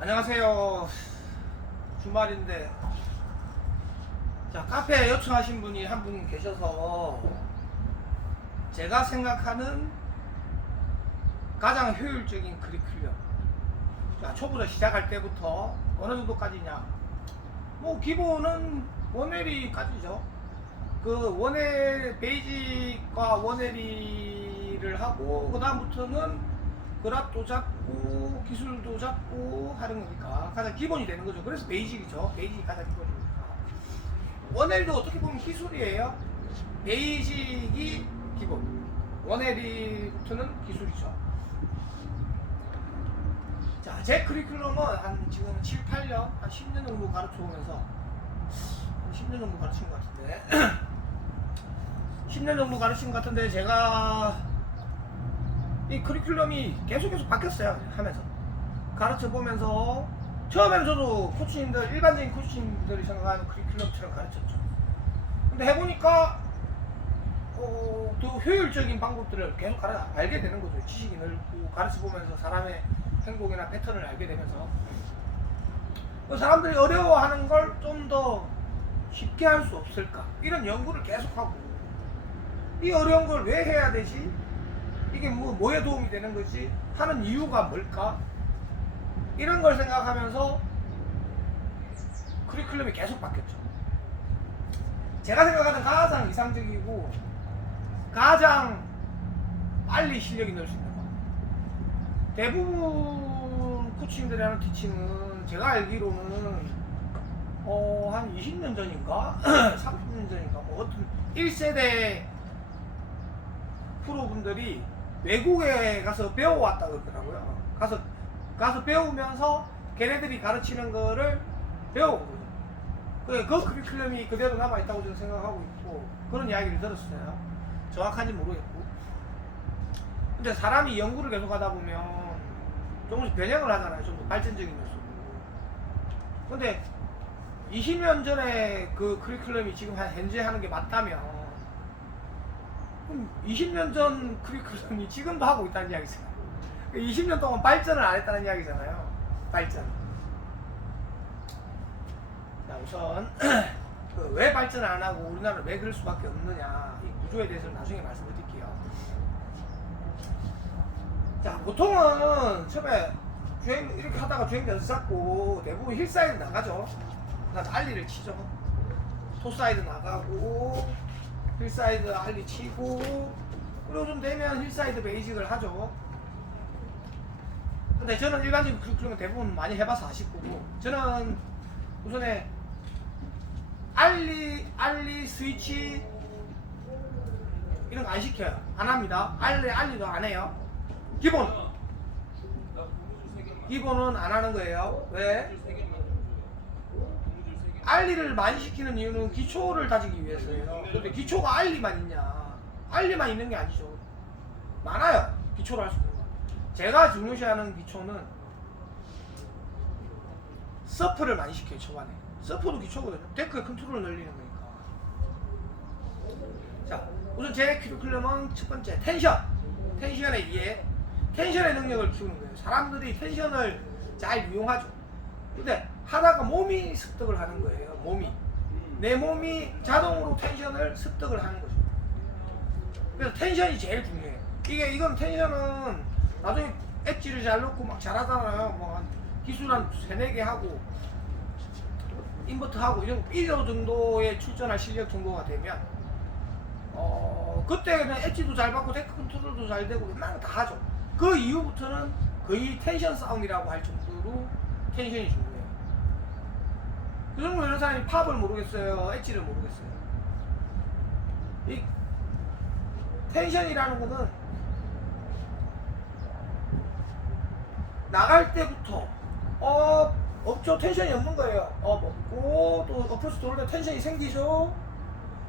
안녕하세요. 주말인데 자 카페에 요청하신 분이 한 분 계셔서 제가 생각하는 가장 효율적인 커리큘럼, 자 초보자 시작할 때부터 어느 정도까지냐, 뭐 기본은 원회리까지죠. 그 원회 베이직과 원회리를 하고 그 다음부터는 그랍도 잡고 기술도 잡고 하는 거니까 가장 기본이 되는 거죠. 그래서 베이직이죠. 베이직이 가장 기본이니까. 원회리도 어떻게 보면 기술이에요. 베이직이 기본, 원회리부터는 기술이죠. 자, 제 커리큘럼은 한 지금 7, 8년, 한 10년 정도 가르쳐 오면서 한 10년 정도 가르친 것 같은데 10년 정도 가르친 것 같은데 제가 이 커리큘럼이 계속 바뀌었어요. 하면서 가르쳐 보면서 처음에는 저도 코치님들, 일반적인 코치님들이 생각하는 커리큘럼처럼 가르쳤죠. 근데 해보니까 더 효율적인 방법들을 계속 알게 되는 거죠. 지식이 늘고 가르쳐 보면서 사람의 행동이나 패턴을 알게 되면서 사람들이 어려워하는 걸 좀 더 쉽게 할 수 없을까, 이런 연구를 계속하고, 이 어려운 걸 왜 해야 되지, 이게 뭐에 도움이 되는 거지, 하는 이유가 뭘까, 이런 걸 생각하면서 커리큘럼이 계속 바뀌었죠. 제가 생각하는 가장 이상적이고 가장 빨리 실력이 늘 수 있는 거, 대부분 코치님들이 하는 티칭은 제가 알기로는 한 20년 전인가 30년 전인가 뭐 어떤 1세대 프로분들이 외국에 가서 배워왔다 그러더라고요. 가서 배우면서 걔네들이 가르치는 거를 배워보거든요. 그 커리큘럼이 그대로 남아있다고 저는 생각하고 있고, 그런 이야기를 들었어요. 정확한지 모르겠고. 근데 사람이 연구를 계속 하다 보면 조금씩 변형을 하잖아요. 좀 더 발전적인 요소로. 근데 20년 전에 그 커리큘럼이 지금 현재 하는 게 맞다면, 그럼 20년 전 커리큘럼이 지금도 하고 있다는 이야기잖아요. 20년 동안 발전을 안 했다는 이야기잖아요. 발전. 자, 우선 왜 발전을 안 하고 우리나라는 왜 그럴 수밖에 없느냐, 이 구조에 대해서는 나중에 말씀드릴게요. 자, 보통은 처음에 주행 이렇게 하다가 주행 연습 잡고 대부분 힐사이드 나가죠. 그다음 알리를 치죠. 토사이드 나가고 힐사이드 알리 치고, 그리고 좀 되면 힐사이드 베이직을 하죠. 근데 저는 일반적인 커리큘럼은 대부분 많이 해봐서 아실 거고, 저는 우선에 알리 스위치 이런 거 안 시켜요. 안 합니다. 알리도 안 해요. 기본은 안 하는 거예요. 왜? 알리를 많이 시키는 이유는 기초를 다지기 위해서예요. 근데 기초가 알리만 있냐? 알리만 있는 게 아니죠. 많아요. 기초를 할 수 있는 거. 제가 중요시하는 기초는 서프를 많이 시켜요. 초반에 서프도 기초거든요. 데크의 컨트롤을 늘리는 거니까. 자, 우선 제 커리큘럼은 첫 번째 텐션의 이해, 텐션의 능력을 키우는 거예요. 사람들이 텐션을 잘 이용하죠. 근데 하다가 몸이 습득을 하는 거예요. 내 몸이 자동으로 텐션을 습득을 하는 거죠. 그래서 텐션이 제일 중요해요. 이건 텐션은 나중에 엣지를 잘 넣고 막 잘하잖아요. 뭐 기술 한 3-4개 하고 인버터 하고 이런 1호 정도에 출전할 실력 정도가 되면 그때는 엣지도 잘 받고 데크 컨트롤도 잘 되고 웬만한 거 다 하죠. 그 이후부터는 거의 텐션 싸움이라고 할 정도로 텐션이 중요해요. 그 정도 이런 사람이 팝을 모르겠어요, 엣지를 모르겠어요. 이 텐션이라는 거는 나갈 때부터 없죠. 텐션이 없는 거예요. 먹고 또 어프로치 돌릴 때 텐션이 생기죠.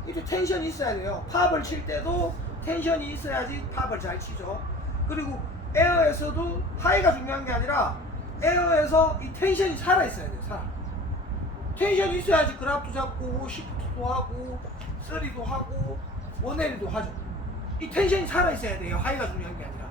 이렇게 텐션이 있어야 돼요. 팝을 칠 때도 텐션이 있어야지 팝을 잘 치죠. 그리고 에어에서도 하이가 중요한 게 아니라 에어에서 이 텐션이 살아 있어야 돼요. 텐션이 있어야지 그랍도 잡고 시프트도 하고 쓰리도 하고 원회리도 하죠. 이 텐션이 살아 있어야 돼요. 하이가 중요한 게 아니라.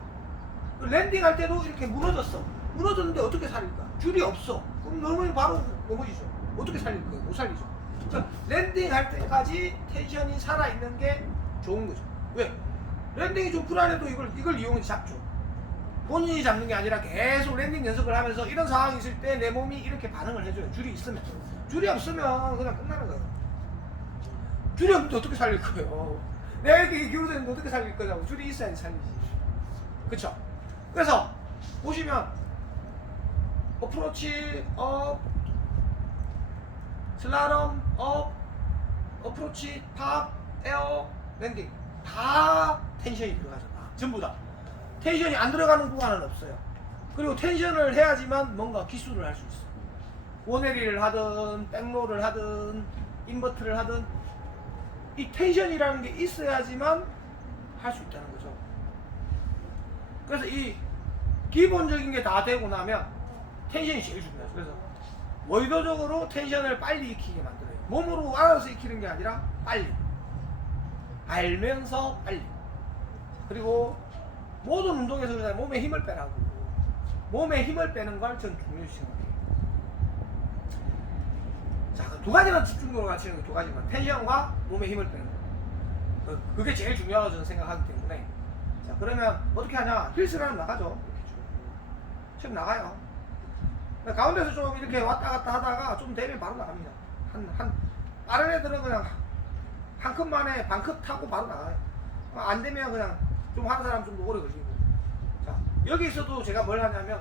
랜딩할 때도 이렇게 무너졌어. 무너졌는데 어떻게 살릴까? 줄이 없어. 그럼 넘으면 바로 넘어지죠. 어떻게 살릴 거예요? 못 살리죠. 그러니까 랜딩할 때까지 텐션이 살아있는 게 좋은 거죠. 왜? 랜딩이 좀 불안해도 이걸 이용해서 잡죠. 본인이 잡는 게 아니라 계속 랜딩 연습을 하면서 이런 상황이 있을 때 내 몸이 이렇게 반응을 해줘요. 줄이 있으면. 줄이 없으면 그냥 끝나는 거예요. 줄이 없는데 어떻게 살릴 거예요? 내가 이렇게 기울어져 있는데 어떻게 살릴 거냐고. 줄이 있어야지 살리지. 그쵸? 그래서 보시면 어프로치, 업, 슬라럼, 업, 어프로치, 팝, 에어, 랜딩 다 텐션이 들어가죠. 전부 다. 텐션이 안 들어가는 구간은 없어요. 그리고 텐션을 해야지만 뭔가 기술을 할 수 있어. 원헤리를 하든 백로를 하든 인버트를 하든 이 텐션이라는 게 있어야지만 할 수 있다는 거죠. 그래서 이 기본적인 게 다 되고 나면 텐션이 제일 중요해요. 그래서 의도적으로 텐션을 빨리 익히게 만들어요. 몸으로 알아서 익히는 게 아니라 빨리 알면서 빨리. 그리고 모든 운동에서 그냥 몸에 힘을 빼라고. 몸에 힘을 빼는 걸 전 중요시 생각해요. 자, 그 두 가지만 집중적으로 같이 하는 거 두 가지만. 텐션과 몸에 힘을 빼는 거. 그게 제일 중요하다고 저는 생각하기 때문에. 자, 그러면 어떻게 하냐? 힐스라는 나가죠. 지금 나가요. 가운데서 좀 이렇게 왔다 갔다 하다가 좀 되면 바로 나갑니다. 빠른 애들은 그냥 한 컷 만에 반 컷 타고 바로 나가요. 안 되면 그냥 좀 하는 사람 좀 더 오래 걸리고. 자, 여기서도 제가 뭘 하냐면,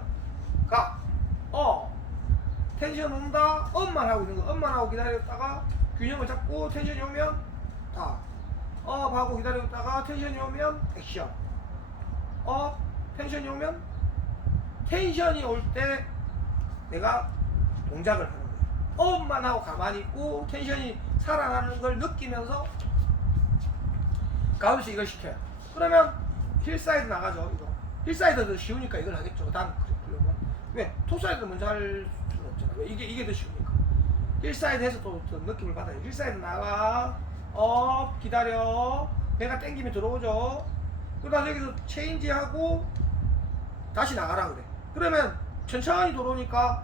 텐션 온다, 업만 하고 있는 거, 업만 하고 기다렸다가 균형을 잡고 텐션이 오면 다, 업 하고 기다렸다가 텐션이 오면 액션, 업, 텐션이 오면 텐션이 올 때 내가 동작을 하는 거예요. 업만 하고 가만히 있고 텐션이 살아나는 걸 느끼면서 가운데서 이걸 시켜요. 그러면 힐사이드 나가죠. 이거 힐사이드도 쉬우니까 이걸 하겠죠. 다음 그려면 왜 톱사이드 먼저 할 수는 없잖아. 왜 이게 더 쉬우니까. 힐사이드 해서 또 느낌을 받아요. 힐사이드 나가, 업, 기다려, 배가 땡기면 들어오죠. 그러다 여기서 체인지하고 다시 나가라 그래. 그러면 천천히 들어오니까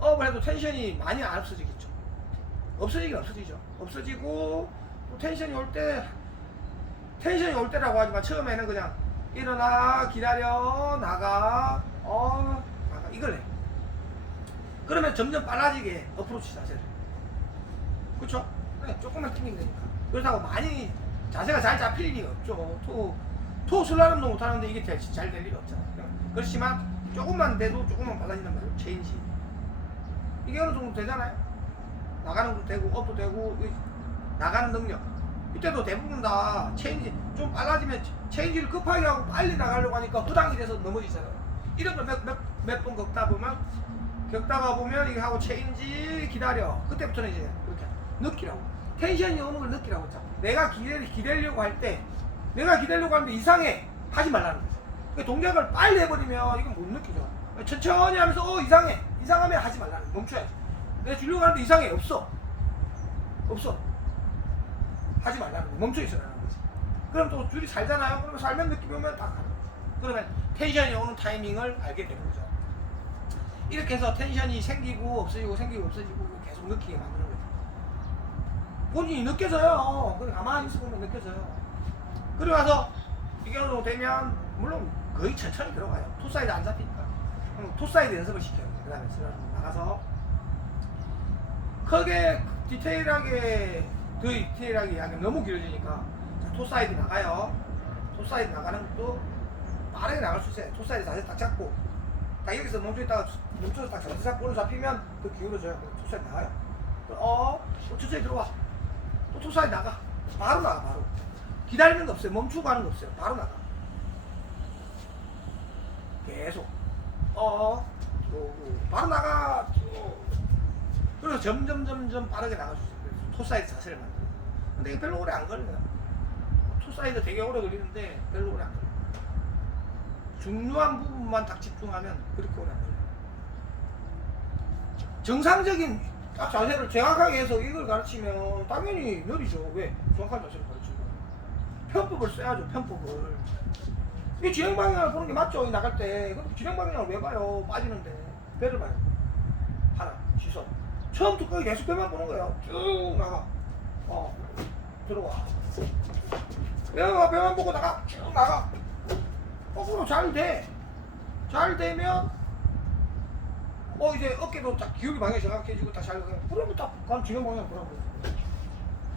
업을 해도 텐션이 많이 안 없어지겠죠. 없어지긴 없어지죠. 없어지고 또 텐션이 올 때라고 하지만 처음에는 그냥 일어나, 기다려, 나가, 나가 이걸 해. 그러면 점점 빨라지게 어프로치 자세를. 그쵸? 네, 조금만 튕기면 되니까. 그렇다고 많이 자세가 잘 잡힐 리가 없죠. 토 슬라럼도 못하는데 이게 잘 될 리가 없잖아요. 그렇지만 조금만 돼도 조금만 빨라진단 말이에요. 체인지. 이게 어느 정도 되잖아요. 나가는 것도 되고 업도 되고 나가는 능력. 이때도 대부분 다 체인지 좀 빨라지면 체인지를 급하게 하고 빨리 나가려고 하니까 부당이 돼서 넘어지잖아요. 이런 걸 몇 번 겪다가 보면 이게 하고 체인지 기다려. 그때부터는 이제 그렇게 느끼라고. 텐션이 오는 걸 느끼라고 했잖아. 내가 기다리려고 할 때 내가 기다리려고 하는데 이상해. 하지 말라는 거죠. 그러니까 동작을 빨리 해버리면 이건 못 느끼죠. 천천히 하면서 이상해. 이상하면 하지 말라는 거야. 멈춰야지. 내가 주려고 하는데 이상해. 없어. 하지 말라는 거야. 멈춰 있으라는 거지. 그럼 또 줄이 살잖아요. 그러면 살면 느낌이 오면 딱 가는 거죠. 그러면 텐션이 오는 타이밍을 알게 되는 거죠. 이렇게 해서 텐션이 생기고 없어지고 계속 느끼게 만드는 거죠. 본인이 느껴져요. 그냥 가만히 있으면 느껴져요. 그리고 나서 이게 어느 정도 되면 물론 거의 천천히 들어가요. 투사이드 안 잡히니까. 그럼 투사이드 연습을 시켜요. 그 다음에 나가서 크게 디테일하게 하면 너무 길어지니까 토사이드 나가요. 토사이드 나가는 것도 빠르게 나갈 수 있어요. 토사이드 자세 딱 잡고 딱 여기서 멈춰서 딱 자세 잡고 잡히면 더 기울어져요. 토사이드 나가요. 또 천천히 들어와. 또 토사이드 나가. 바로 나가. 바로 기다리는 거 없어요. 멈추고 하는 거 없어요. 바로 나가. 계속 들어오고 바로 나가. 그래서 점점 빠르게 나갈 수 있어요. 토사이드 자세를 만들어. 근데 이게 별로 오래 안 걸려요. 토사이드 되게 오래 걸리는데 별로 오래 안 걸려요. 중요한 부분만 딱 집중하면 그렇게 오래 안 걸려요. 정상적인 딱 자세를 정확하게 해서 이걸 가르치면 당연히 느리죠. 왜? 정확한 자세를 가르치고 편법을 써야죠. 편법을. 이 진행 방향을 보는 게 맞죠? 이 나갈 때. 그럼 진행 방향을 왜 봐요? 빠지는데. 배를 봐요. 하나, 시선. 처음부터 끝까지 계속 배만 보는 거예요. 쭉 나가. 들어와. 배만 보고 나가. 쭉 나가. 거꾸로 잘 돼. 잘 되면, 이제 어깨도 딱 기울기 방향이 정확해지고 다 잘 돼. 그러면 딱, 그럼 진행 방향을 보라고.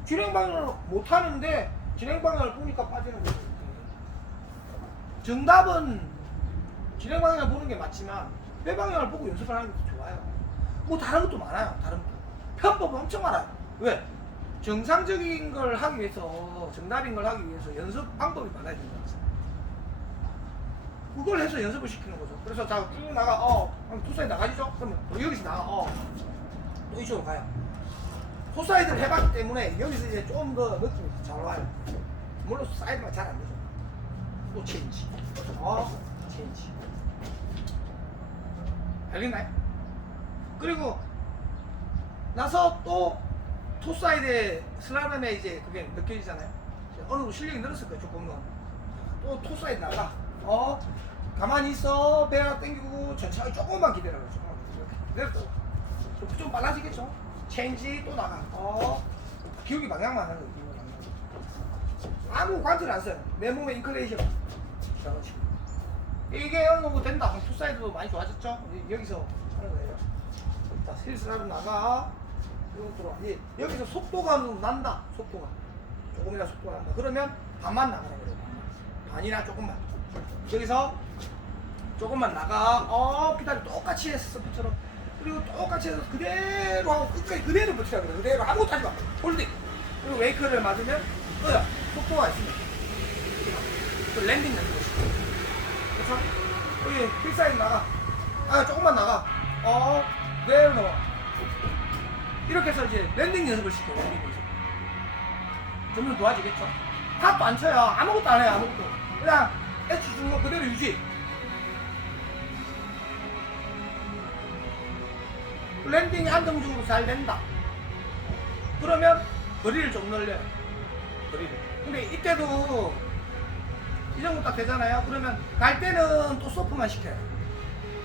진행 방향을 못 하는데, 진행 방향을 보니까 빠지는 거예요. 정답은 진행 방향을 보는 게 맞지만 배 방향을 보고 연습을 하는 것도 좋아요. 뭐 다른 것도 많아요. 다른 것도 편법은 엄청 많아요. 왜? 정상적인 걸 하기 위해서, 정답인 걸 하기 위해서 연습 방법이 많아야 된다는 거죠. 그걸 해서 연습을 시키는 거죠. 그래서 자 쭉 나가. 투사이드 나가지죠? 그러면 여기서 나가. 또 이쪽으로 가요. 투사이드를 해봤기 때문에 여기서 이제 좀 더 느낌이 잘 와요. 물론 사이드가 잘 안 되죠. 또 체인지. 체인지. 알겠나요? 그리고 나서 또 토사이드의 슬라럼에 이제 그게 느껴지잖아요. 어느 정도 실력이 늘었을 거예요. 조금은. 또 토사이드 나가. 가만히 있어. 배 하나 당기고 천천히 조금만 기다려요. 조금만 기다려. 좀 빨라지겠죠? 체인지 또 나가. 기울기 방향만 하는 거예요. 아무 관절 안 써요. 내 몸의 인클레이션. 그렇지. 이게 어느 정도 된다. 그럼 투사이드도 많이 좋아졌죠? 여기서 하는 거예요. 자, 슬슬하러 나가. 이거 들어와. 여기서 속도가 난다. 속도가. 조금이나 속도가 난다. 그러면 반만 나가는 거예요. 반이나 조금만. 여기서 조금만 나가. 기다려. 똑같이 했어. 스프처럼. 그리고 똑같이 해서 그대로 하고 끝까지 그대로 붙이라 그래. 그대로 아무것도 하지 마. 홀딩. 그리고 웨이크를 맞으면 떠요. 속도가 있습니다. 그 랜딩 내는 거지. 그렇죠? 여기 픽사이드 나가. 조금만 나가. 그대로 넘어. 이렇게 해서 이제 랜딩 연습을 시켜요. 랜딩 연습. 점점 좋아지겠죠? 탑도 안 쳐요. 아무것도 안 해요. 아무것도. 그냥 엣지 주는 거 그대로 유지. 랜딩이 안정적으로 잘 된다. 그러면 거리를 좀 늘려요. 거리를. 근데 이때도 이 정도 딱 되잖아요. 그러면 갈 때는 또 소프만 시켜요.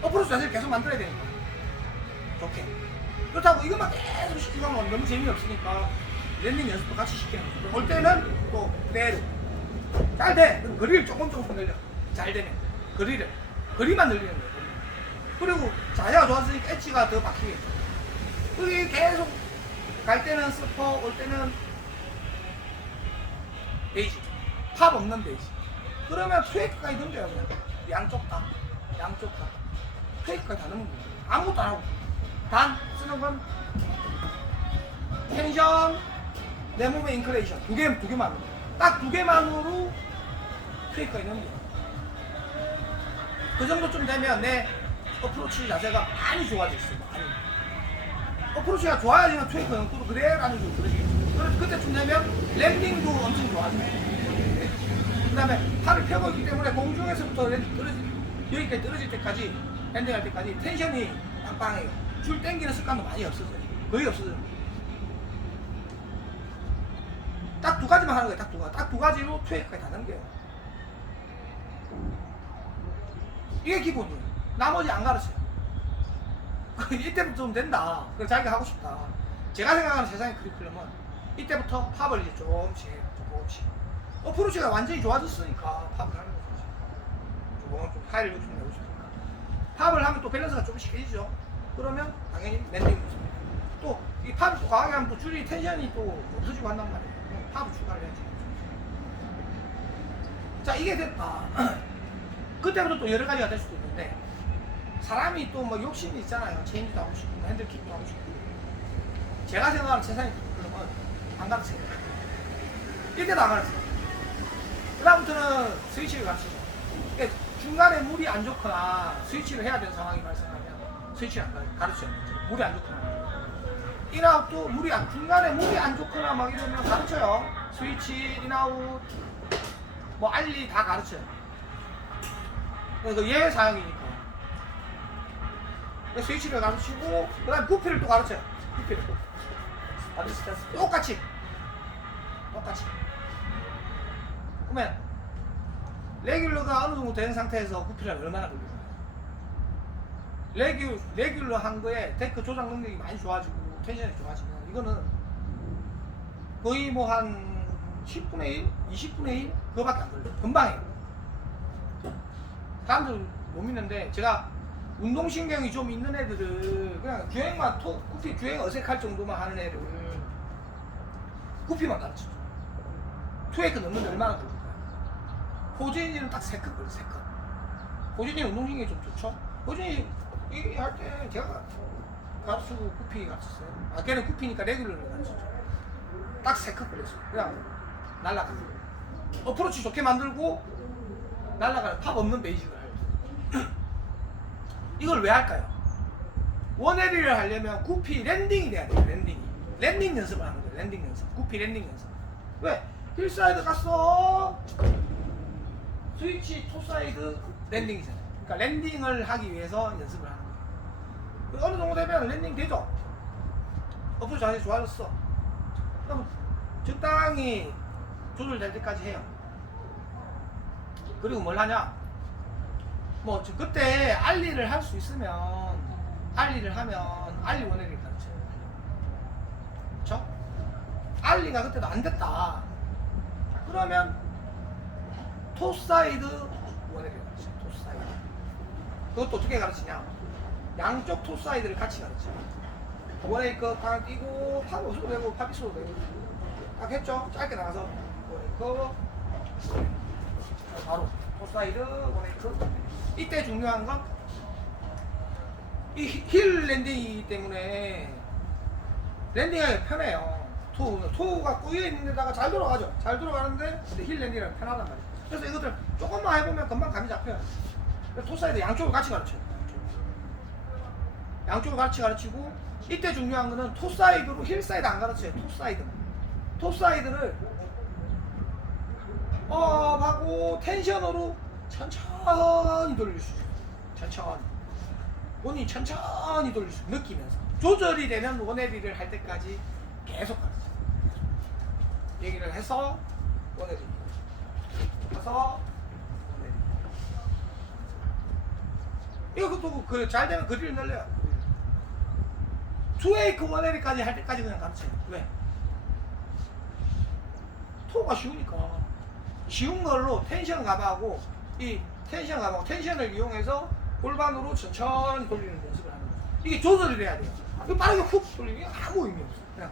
어프로치 자세를 계속 만들어야 되니까. 좋게. 그렇다고 이것만 계속 시키고 하면 너무 재미없으니까 랜딩 연습도 같이 시켜요. 올 때는 또 그대로. 잘 돼. 그럼 거리를 조금 늘려. 잘 되면. 거리만 늘리는 거예요. 그리고 자세가 좋았으니까 엣지가 더 박히겠죠. 그게 계속 갈 때는 스퍼, 올 때는 베이지. 팝 없는 베이지. 그러면 트웨이크까지 넘겨요. 그냥. 양쪽 다. 트웨이크까지 다 넘는 거예요. 아무것도 안 하고. 단 쓰는 건 텐션, 내 몸의 인클레이션. 두 개만으로. 딱 두 개만으로 트웨이크까지 넘겨요. 그 정도쯤 되면 내 어프로치 자세가 많이 좋아져 있어요. 많이. 어프로치가 좋아야지만 트웨이크 연구도 그대로 하는 게 그러지겠죠. 그래서 그때쯤 되면 랜딩도 엄청 좋아져요. 그 다음에 팔을 펴고 있기 때문에 공중에서부터 여기까지 떨어질 때까지, 랜딩할 때까지 텐션이 빵빵해요. 줄 당기는 습관도 많이 없어져요. 거의 없어져요. 딱 두 가지만 하는 거예요. 딱 두 가지로 트웨이크까지 다 넘겨요. 이게 기본이에요. 나머지 안 가르쳐요. 이때부터 좀 된다. 그래서 자기가 하고 싶다. 제가 생각하는 세상의 커리큘럼은 이때부터 팝을 이제 조금씩. 어프로치가 완전히 좋아졌으니까 팝을 하는 거죠. 조금 좀 파일을 좀 내고 싶으니까. 팝을 하면 또 밸런스가 조금씩 깨지죠. 그러면 당연히 랜딩이 좋습니다. 또 이 팝을 또 강하게 하면 또 줄이 텐션이 또 없어지고 한단 말이에요. 팝을 추가를 해야지. 자, 이게 됐다. 그때부터 또 여러 가지가 될 수도 있는데, 사람이 또 뭐 욕심이 있잖아요. 체인지도 하고 싶고, 핸들킥도 하고 싶고. 제가 생각하는 세상의 그러면 안 가르쳐요. 이때도 안 가르쳐요. 그다음부터는 스위치를 가르치죠. 그러니까 중간에 물이 안 좋거나 스위치를 해야 되는 상황이 발생하면 스위치를 안 가르쳐요. 물이 안 좋거나. 인아웃도 중간에 물이 안 좋거나 막 이러면 가르쳐요. 스위치, 인아웃, 뭐 알리 다 가르쳐요. 그러니까 예외 사항이니까. 스위치를 가르치고, 그 다음에 부피를 또 가르쳐요. 부피를. 똑같이. 그러면 레귤러가 어느 정도 된 상태에서 구피를 얼마나 걸릴까요? 레귤러 한 거에 데크 조작 능력이 많이 좋아지고 텐션이 좋아지면 이거는 거의 뭐 한 10분의 1, 20분의 1 그거밖에 안 걸려요. 금방 해요. 사람들 못 믿는데 제가 운동신경이 좀 있는 애들을 그냥 주행만 구피 주행 어색할 정도만 하는 애를 구피만 가르쳐줘. 투에이크 넣는데 얼마나 걸릴까요? 호진이는 딱 3컷 걸려. 3컷. 호진이 운동신경이 좀 좋죠? 호진이 할 때 제가 가르치고 구피 가르쳤어요. 아 걔는 구피니까 레귤러를 가르쳤죠. 딱 3컷 걸렸어요. 그냥 날아가는 어프로치 좋게 만들고 날아가는 팝 없는 베이직을 하려고. 이걸 왜 할까요? 원에리를 하려면 구피 랜딩이 돼야 돼요. 랜딩 연습을 하는 거예요. 랜딩 연습. 구피 랜딩 연습. 왜? 힐사이드 갔어. 스위치 토사이드 랜딩이잖아요. 그러니까 랜딩을 하기 위해서 연습을 하는 거예요. 어느 정도 되면 랜딩 되죠? 어프로치 자세 좋아졌어. 그럼 적당히 조절될 때까지 해요. 그리고 뭘 하냐? 뭐 그때 알리를 할 수 있으면 알리를 하면 알리 원에리를 가르쳐요. 그렇죠? 알리가 그때도 안 됐다. 그러면 토사이드 원에리를 가르쳐요. 토사이드. 그것도 어떻게 가르치냐? 양쪽 토사이드를 같이 가르쳐요. 원에리 거 방을 띄고 팝 없어도 되고 팝 있어도 되고 딱 했죠? 짧게 나가서 원에리 거 바로 토사이드 원에리 거. 이때 중요한 건 이 힐 랜딩이기 때문에 랜딩하기 편해요. 토가 꼬여 있는 데다가 잘 돌아가죠. 잘 돌아가는데 근데 힐 랜딩이랑 편하단 말이에요. 그래서 이것들 조금만 해보면 금방 감이 잡혀요. 토 사이드 양쪽을 같이 가르쳐요. 양쪽을 같이 가르치고 이때 중요한 거는 토 사이드로 힐 사이드 안 가르쳐요. 토 사이드를 하고 텐션으로 천천히 돌릴 수 있어요. 천천히. 본인이 천천히 돌릴 수 있어요. 느끼면서. 조절이 되면 원에리를 할 때까지 계속 가르쳐요. 얘기를 해서 원에리. 해서 원에리. 이것도 잘 되면 그리를 늘려요. 투웨이크 원에리까지 할 때까지 그냥 가르쳐요. 왜? 토가 쉬우니까. 쉬운 걸로 텐션 가방하고 이 텐션 가방, 텐션을 이용해서 골반으로 천천히 돌리는 연습을 하는 거예요. 이게 조절이 돼야 돼요. 이거 빠르게 훅 돌리는 게 아무 의미 없어요. 그냥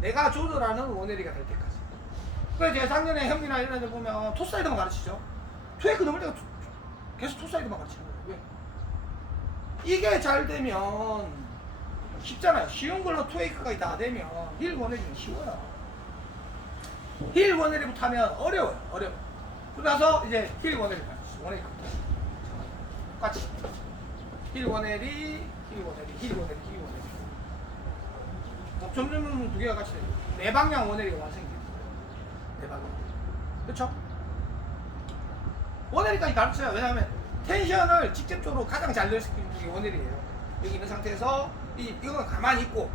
내가 조절하는 원에리가 될 때까지. 그래서 제가 작년에 형이나 이런 애들 보면 토사이드만 가르치죠. 투웨이크 넘을 때가 계속 토사이드만 가르치는 거예요. 왜? 이게 잘 되면 쉽잖아요. 쉬운 걸로 투웨이크가 다 되면 힐 원에리는 쉬워요. 힐 원에리부터 하면 어려워요. 그래서 이제 힐 원에리 가르치죠. 원에리 똑같이 힐 원에리 점점 두 개가 같이 돼요. 네 방향 원에리가 완성돼요. 네 방향. 그렇죠? 원에리까지 가르쳐요. 왜냐하면 텐션을 직접적으로 가장 잘 넣을 수 있는 게 원에리예요. 여기 있는 상태에서 이건 가만히 있고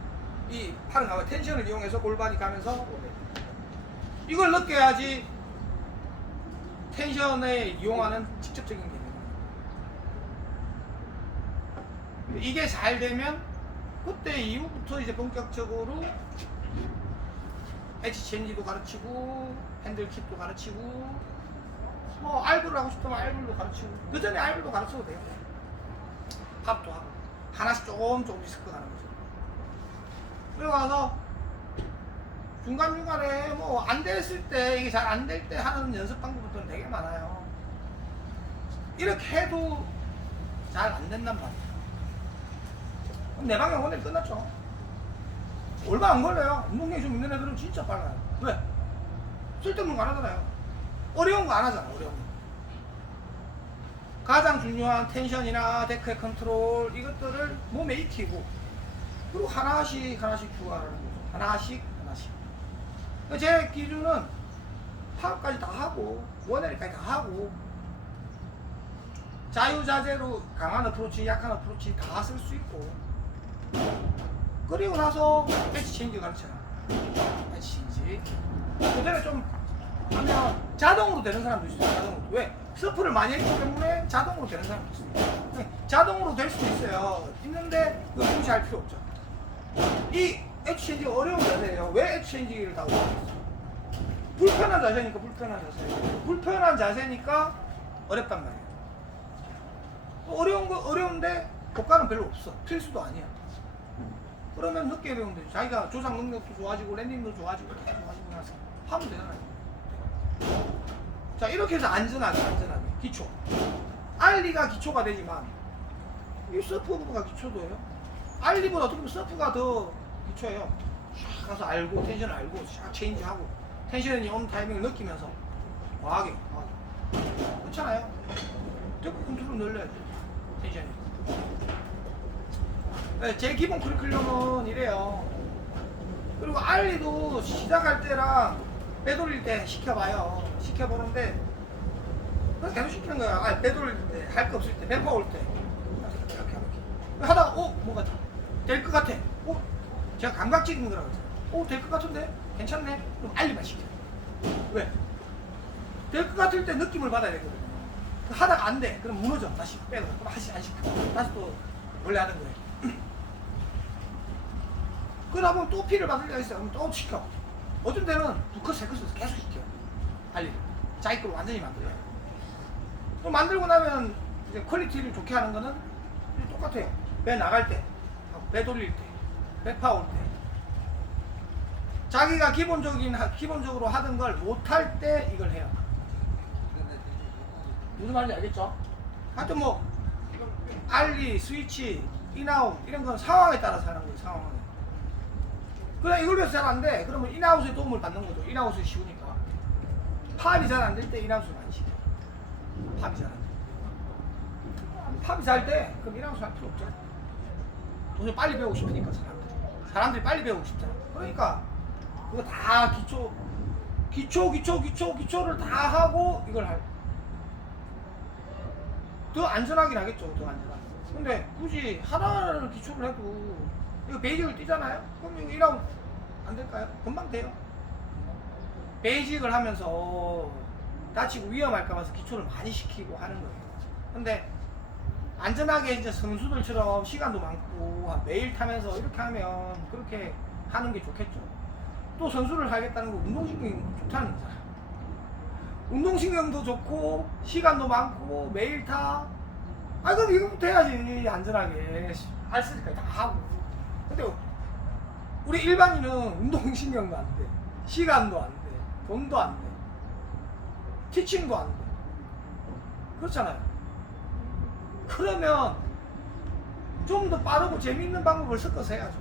이 팔은 가만히 텐션을 이용해서 골반이 가면서 원에리. 이걸 느껴야지 텐션에 이용하는 직접적인 개념. 이게 잘 되면 그때 이후부터 이제 본격적으로 엣지 체인지도 가르치고 핸들킥도 가르치고 뭐 알브를 하고 싶으면 알브도 가르치고 그 전에 알브도 가르쳐도 돼요. 팝도 하고 하나씩 조금씩 섞어가는 거죠. 그리고 나서 중간중간에 뭐 안 됐을 때 이게 잘 안 될 때 하는 연습 방법들은 되게 많아요. 이렇게 해도 잘 안 된단 말이에요. 그럼 내 방향 원에리 끝났죠. 얼마 안 걸려요. 운동량이 좀 있는 애들은 진짜 빨라요. 왜? 쓸데없는 거 안 하잖아요. 어려운 거 안 하잖아. 어려운 거. 가장 중요한 텐션이나 데크의 컨트롤 이것들을 몸에 익히고 그리고 하나씩 추가하는 거죠. 하나씩 제 기준은 팝까지 다 하고 원에리까지 다 하고 자유자재로 강한 어프로치 약한 어프로치 다 쓸 수 있고 그리고 나서 엣지 체인지 가르쳐요. 엣지 체인지 그 전에 좀 하면 자동으로 되는 사람도 있어요. 자동으로. 왜? 서프를 많이 했기 때문에 자동으로 되는 사람도 있어요. 자동으로 될 수도 있어요. 있는데 그걸 무시할 필요 없죠. 이 엣지 체인지가 어려운 자세예요. 왜 엣지 체인지를 다 어려워요? 불편한 자세니까 불편한 자세. 불편한 자세니까 어렵단 말이에요. 어려운데 효과는 별로 없어. 필수도 아니야. 그러면 늦게 배우면 되죠. 자기가 조작 능력도 좋아지고 랜딩도 좋아지고 계속 좋아지고 나서 하면 되잖아요. 자, 이렇게 해서 안전하게 기초. 알리가 기초가 되지만 이 서프가 기초도예요. 알리보다 어떻게 보면 서프가 더 기초예요. 쫙 가서 알고 텐션을 알고 쫙 체인지하고 텐션이 오는 타이밍을 느끼면서 과하게 그렇잖아요. tek 컨트롤 늘려야 돼. 텐션이. 네, 제 기본 커리큘럼은 이래요. 그리고 알리도 시작할 때랑 빼돌릴 때 시켜봐요. 시켜보는데 그래서 계속 시키는 거야. 아, 빼돌릴 때, 할 거 없을 때, 뱀파 올 때 이렇게 하다가 뭔가 될 것 같아. 제가 감각적인 거라고 했어요. 될 것 같은데? 괜찮네? 그럼 알리만 시켜. 왜? 될 것 같을 때 느낌을 받아야 되거든요. 하다가 안 돼. 그럼 무너져. 다시 빼고. 그럼 다시 안 시켜. 다시 또 원래 하는 거예요. 그러다 보면 또 피를 받을 때가 있어요. 그럼 또 시켜. 어떤 때는 두 컷, 세 컷에서 계속 시켜. 알리. 자기 걸 완전히 만들어요. 또 만들고 나면 이제 퀄리티를 좋게 하는 거는 똑같아요. 배 나갈 때, 배 돌릴 때, 배파 올 때. 자기가 기본적으로 하던 걸 못할 때 이걸 해요. 무슨 말인지 알겠죠? 하여튼 뭐 알리, 스위치, 인아웃 이런 건 상황에 따라서 하는 거예요. 상황에. 그냥 이걸 위해서 잘 안 돼. 그러면 인아웃의 도움을 받는 거죠. 인아웃이 쉬우니까. 팝이 잘 안 될 때 인아웃을 많이 시켜. 팝이 잘 안 돼. 팝이 잘 돼. 그럼 인아웃을 할 필요 없죠. 도저히 빨리 배우고 싶으니까 사람들이 빨리 배우고 싶잖아. 그러니까 그거 다 기초를 다 하고 이걸 할. 더 안전하긴 하겠죠. 더 안전하게. 근데 굳이 하나를 기초를 해도 이거 베이직을 뛰잖아요? 그럼 이거 1라운드 안 될까요? 금방 돼요. 베이직을 하면서 다치고 위험할까 봐서 기초를 많이 시키고 하는 거예요. 근데 안전하게 이제 선수들처럼 시간도 많고 매일 타면서 이렇게 하면 그렇게 하는 게 좋겠죠. 또 선수를 하겠다는 거 운동신경이 좋다는 거잖아요. 운동신경도 좋고 시간도 많고 매일 타. 그럼 이거부터 해야지. 안전하게 할 수 있으니까 다 하고. 근데 우리 일반인은 운동신경도 안 돼, 시간도 안 돼, 돈도 안 돼, 티칭도 안 돼. 그렇잖아요. 그러면 좀 더 빠르고 재미있는 방법을 섞어서 해야죠.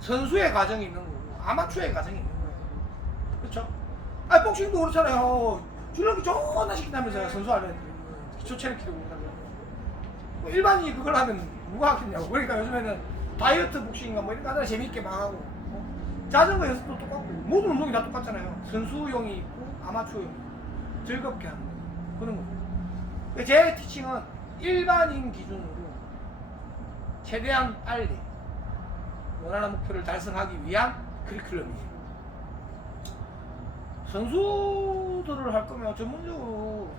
선수의 과정이 있는 거고 아마추어의 과정이 있는 거예요. 그렇죠? 복싱도 그렇잖아요. 줄넘기 존나 시킨다면서요. 선수 하면 기초체력 키우고 그러면 일반인이 그걸 하면 누가 하겠냐고. 그러니까 요즘에는 다이어트 복싱인가 뭐 이런 거 하나 재미있게 막 하고 자전거 연습도 똑같고 모든 운동이 다 똑같잖아요. 선수용이 있고 아마추어용이 있고 즐겁게 하는 거 그런 거. 제 티칭은 일반인 기준으로 최대한 빨리 원하는 목표를 달성하기 위한 커리큘럼이에요. 선수들을 할 거면 전문적으로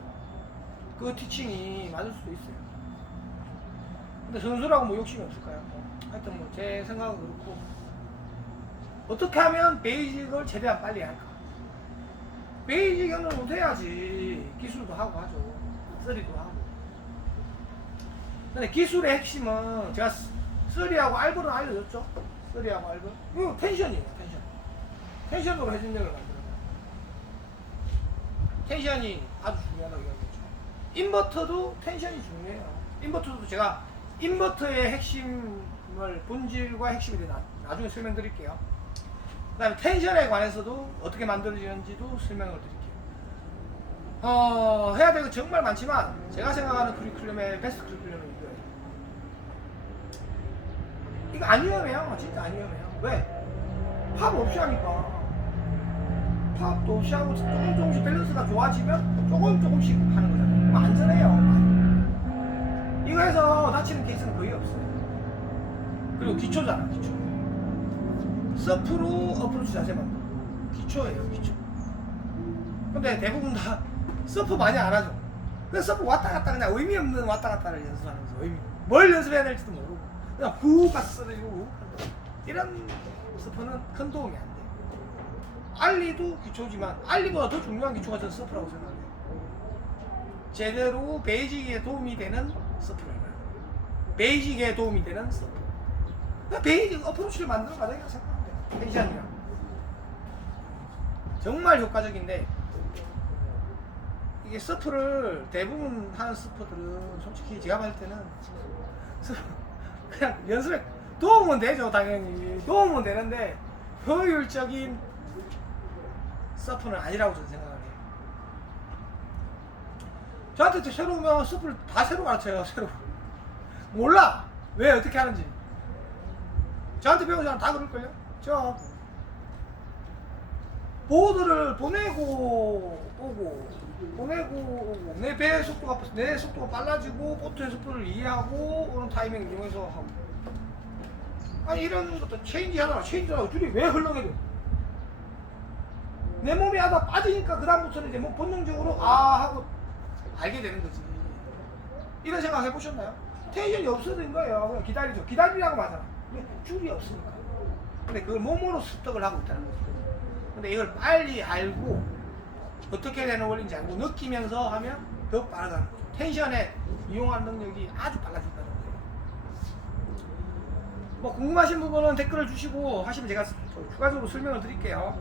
그 티칭이 맞을 수도 있어요. 근데 선수라고 뭐 욕심이 없을까요? 하여튼 뭐 제 생각은 그렇고, 어떻게 하면 베이직을 최대한 빨리 할까? 베이직을 못해야지 기술도 하고 하죠. 쓰리도 하고. 근데 기술의 핵심은 제가 쓰리하고 알고는 알려줬죠. 쓰리하고 알고. 이거 텐션이에요. 텐션으로 회전력을 만들어요. 텐션이 아주 중요하다고 이야기했죠. 인버터도 텐션이 중요해요. 인버터도 제가 인버터의 핵심을 본질과 핵심에 대해 나중에 설명드릴게요. 그 다음에 텐션에 관해서도 어떻게 만들어지는지도 설명을 드릴게요. 해야 될 거 정말 많지만 제가 생각하는 커리큘럼의 베스트 커리큘럼은 이거예요. 이거 안 위험해요. 진짜 안 위험해요. 왜? 팝 없이 하니까. 팝도 없이 하고 조금씩 밸런스가 좋아지면 조금씩 하는 거잖아요. 그럼 안전해요. 이거 해서 다치는 케이스는 거의 없어요. 그리고 기초잖아. 기초. 서프로 어프로치 자세 만들고 기초예요. 기초. 근데 대부분 다 서프 많이 안 하죠. 그래서 서프 왔다 갔다 그냥 의미 없는 왔다 갔다를 연습하는 거죠. 뭘 연습해야 될지도 모르고 그냥 후 가서 쓰러지고 이런 서프는 큰 도움이 안 돼요. 알리도 기초지만 알리보다 더 중요한 기초가 저는 서프라고 생각해요. 제대로 베이직에 도움이 되는 서프를 베이직에 도움이 되는 서프. 그러니까 베이직 어프로치를 만드는 과정이라고 생각합니다. 텐션이랑 정말 효과적인데 이게 서프를 대부분 하는 서퍼들은 솔직히 제가 봤을 때는 그냥 연습에 도움은 되죠. 당연히 도움은 되는데 효율적인 서프는 아니라고 저는 생각을 해요. 저한테 새로 오면 서프를 다 새로 가르쳐요. 새로 몰라 왜 어떻게 하는지. 저한테 배운 사람 다 그럴걸요. 저 보드를 보내고 오고 내 속도가 빨라지고 보트의 속도를 이해하고 오는 타이밍을 이용해서 하고. 아니 이런 것도 체인지하다가 줄이 왜 흘러게 돼? 내 몸이 하다 빠지니까 그 다음부터는 이제 뭐 본능적으로 아 하고 알게 되는 거지. 이런 생각 해보셨나요? 텐션이 없어진 거예요. 그냥 기다리죠. 기다리라고 하잖아. 왜? 줄이 없으니까. 근데 그걸 몸으로 습득을 하고 있다는 거죠. 근데 이걸 빨리 알고 어떻게 되는 원리인지 알고 느끼면서 하면 더 빠르다는 거죠. 텐션에 이용하는 능력이 아주 빨라진다는 거예요. 뭐 궁금하신 부분은 댓글을 주시고 하시면 제가 추가적으로 설명을 드릴게요.